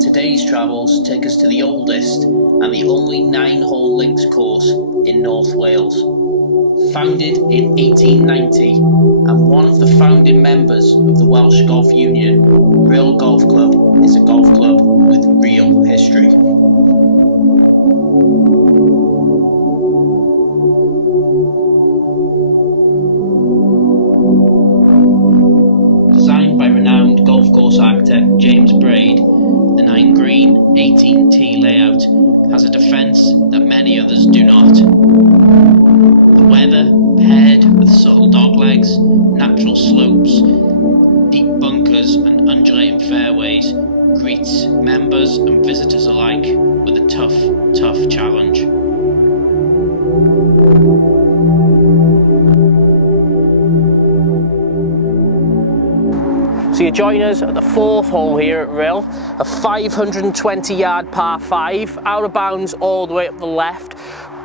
Today's travels take us to the oldest and the only 9-hole links course in North Wales. Founded in 1890 and one of the founding members of the Welsh Golf Union, Rhyl Golf Club is a golf club with real history. Designed by renowned golf course architect James Braid, the 9-green 18T layout has a defence that many others do not. The weather, paired with subtle doglegs, natural slopes, deep bunkers and undulating fairways, greets members and visitors alike with a tough challenge. So you join us at the 4th hole here at Rhyl, a 520-yard par 5, out of bounds all the way up the left,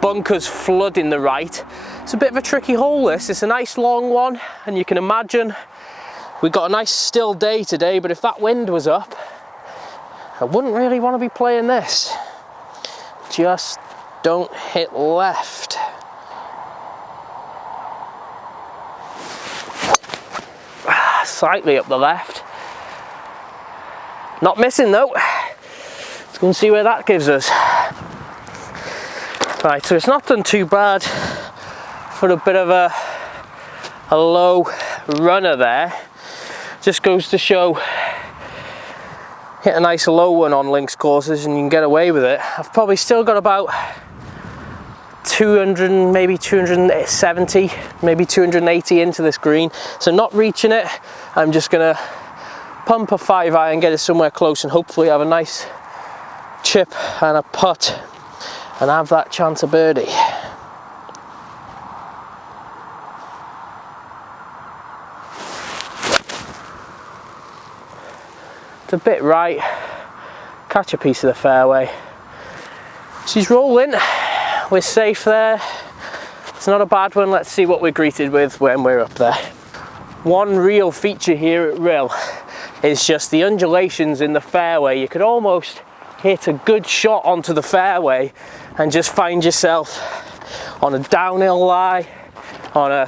bunkers flooding the right. It's a bit of a tricky hole this, it's a nice long one, and you can imagine we've got a nice still day today, but if that wind was up, I wouldn't really want to be playing this. Just don't hit left. Slightly up the left. Not missing though. Let's go and see where that gives us. Right, so it's not done too bad for a bit of a low runner there. Just goes to show, hit a nice low one on links courses and you can get away with it. I've probably still got about 200, maybe 270, maybe 280 into this green, so not reaching it. I'm just gonna pump a 5-iron, get it somewhere close, and hopefully have a nice chip and a putt and have that chance of birdie. It's a bit right, catch a piece of the fairway. She's rolling. We're safe there. It's not a bad one. Let's see what we're greeted with when we're up there. One real feature here at Rhyl is just the undulations in the fairway. You could almost hit a good shot onto the fairway and just find yourself on a downhill lie, on a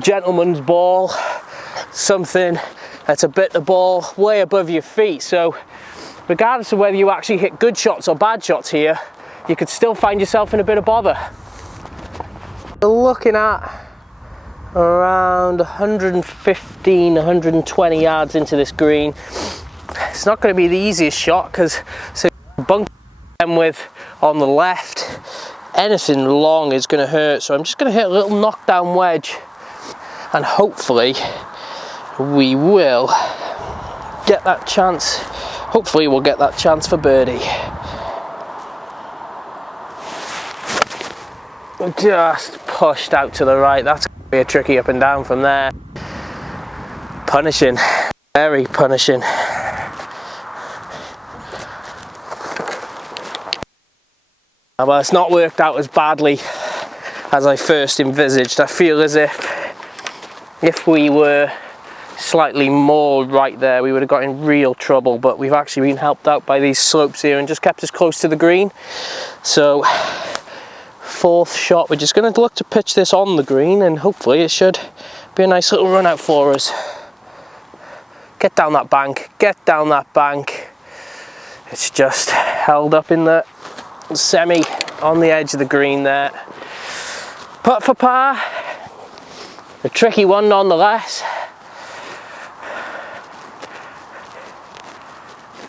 gentleman's ball, something that's a bit the ball way above your feet. So regardless of whether you actually hit good shots or bad shots here, you could still find yourself in a bit of bother. We're looking at around 115, 120 yards into this green. It's not going to be the easiest shot because it's a bunker with on the left. Anything long is going to hurt, so I'm just going to hit a little knockdown wedge and hopefully we will get that chance. Hopefully we'll get that chance for birdie. Just pushed out to the right. That's going to be a tricky up and down from there. Punishing, very punishing. Well, it's not worked out as badly as I first envisaged. I feel as if we were slightly more right there, we would have got in real trouble, but we've actually been helped out by these slopes here and just kept us close to the green. So 4th shot, we're just going to look to pitch this on the green and hopefully it should be a nice little run out for us. Get down that bank, get down that bank. It's just held up in the semi on the edge of the green there. Putt for par, a tricky one nonetheless.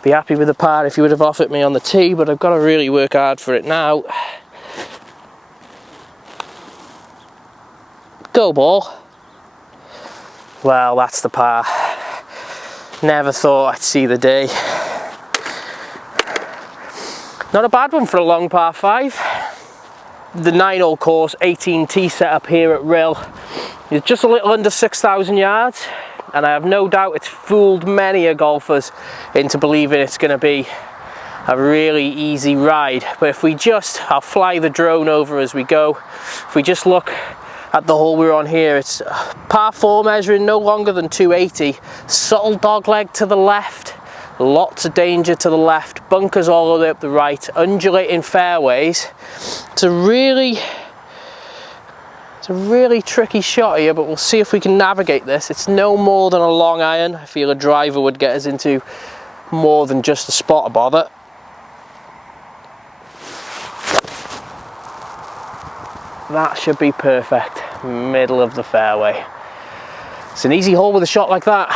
Be happy with the par if you would have offered me on the tee, but I've got to really work hard for it now. Go ball. Well, that's the par. Never thought I'd see the day. Not a bad one for a long par 5. The 9-hole course 18T setup here at Rhyl is just a little under 6,000 yards, and I have no doubt it's fooled many a golfers into believing it's going to be a really easy ride. But if we just, I'll fly the drone over as we go, if we just look at the hole we're on here, it's par 4 measuring no longer than 280, subtle dogleg to the left, Lots of danger to the left, bunkers all the way up the right, undulating fairways. It's a really tricky shot here, but we'll see if we can navigate this. It's no more than a long iron. I feel a driver would get us into more than just a spot of bother. That should be perfect, middle of the fairway. It's an easy hole with a shot like that.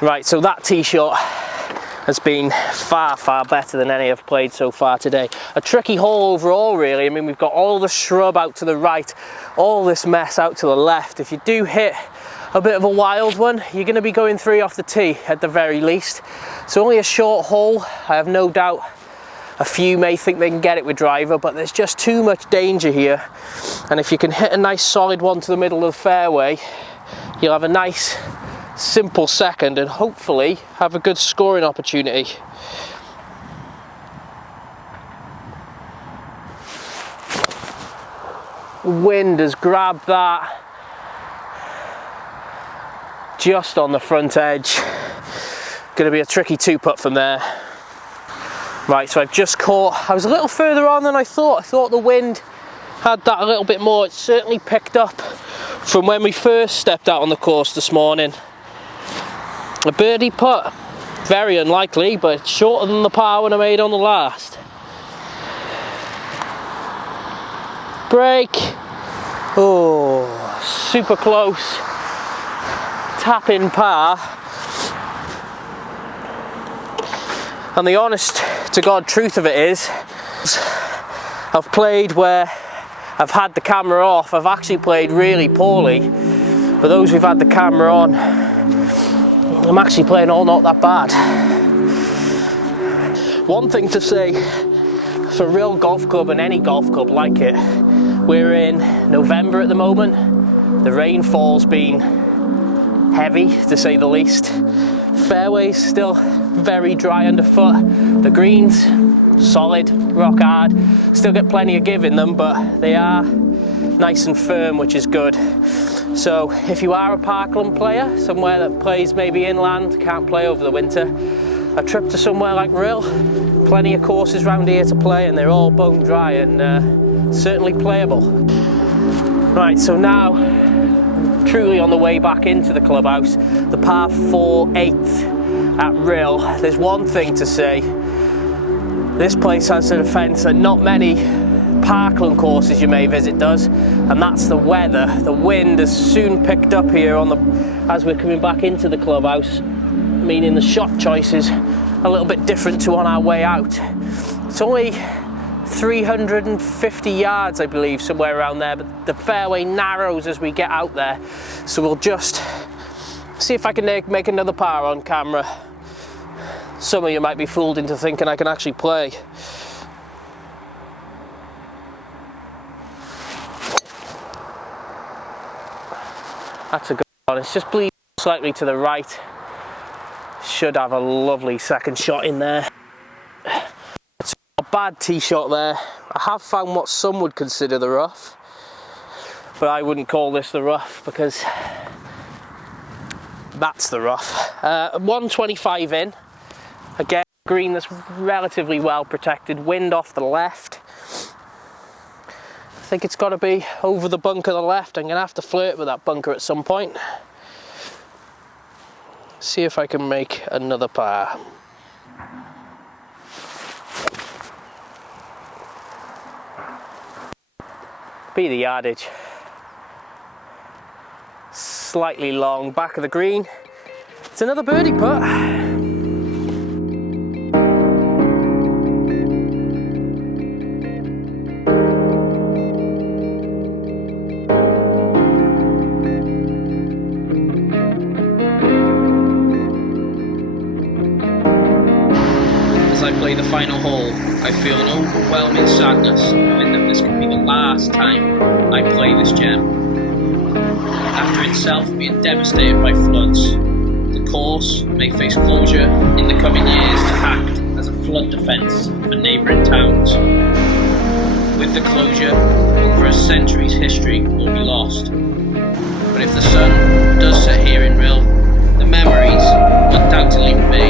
Right, so that tee shot has been far, far better than any I've played so far today. A tricky hole overall, really. I mean, we've got all the shrub out to the right, all this mess out to the left. If you do hit a bit of a wild one, you're going to be going 3 off the tee at the very least. It's only a short hole. I have no doubt a few may think they can get it with driver, but there's just too much danger here. And if you can hit a nice solid one to the middle of the fairway, you'll have a nice simple second and hopefully have a good scoring opportunity. Wind has grabbed that just on the front edge. Going to be a tricky 2-putt from there. Right, so I've just caught, I was a little further on than I thought. I thought the wind had that a little bit more. It certainly picked up from when we first stepped out on the course this morning. A birdie putt, very unlikely, but it's shorter than the par one I made on the last. Break. Oh, super close. Tap in par. And the honest to God truth of it is, I've played where I've had the camera off. I've actually played really poorly. For those who've had the camera on, I'm actually playing all not that bad. One thing to say for Rhyl Golf Club and any golf club like it, we're in November at the moment. The rainfall's been heavy, to say the least. Fairways still very dry underfoot. The greens, solid, rock hard. Still get plenty of give in them, but they are nice and firm, which is good. So if you are a parkland player, somewhere that plays maybe inland, can't play over the winter, a trip to somewhere like Rhyl, plenty of courses around here to play, and they're all bone dry and certainly playable. Right, so now truly on the way back into the clubhouse, the par 4/8 at Rhyl. There's one thing to say, this place has a defence that not many parkland courses you may visit does, and that's the weather. The wind has soon picked up here as we're coming back into the clubhouse, meaning the shot choice is a little bit different to on our way out. It's only 350 yards, I believe, somewhere around there, but the fairway narrows as we get out there, so we'll just see if I can make another par on camera. Some of you might be fooled into thinking I can actually play. That's a good one. It's just bleeding slightly to the right. Should have a lovely second shot in there. It's a bad tee shot there. I have found what some would consider the rough, but I wouldn't call this the rough because that's the rough. 125 in. Again, green that's relatively well protected. Wind off the left. I think it's got to be over the bunker to the left. I'm going to have to flirt with that bunker at some point. See if I can make another par. Be the yardage. Slightly long, back of the green. It's another birdie putt. I play the final hole, I feel an overwhelming sadness knowing that this could be the last time I play this gem. After itself being devastated by floods, the course may face closure in the coming years to act as a flood defence for neighbouring towns. With the closure, over a century's history will be lost. But if the sun does set here in Rhyl, the memories undoubtedly remain.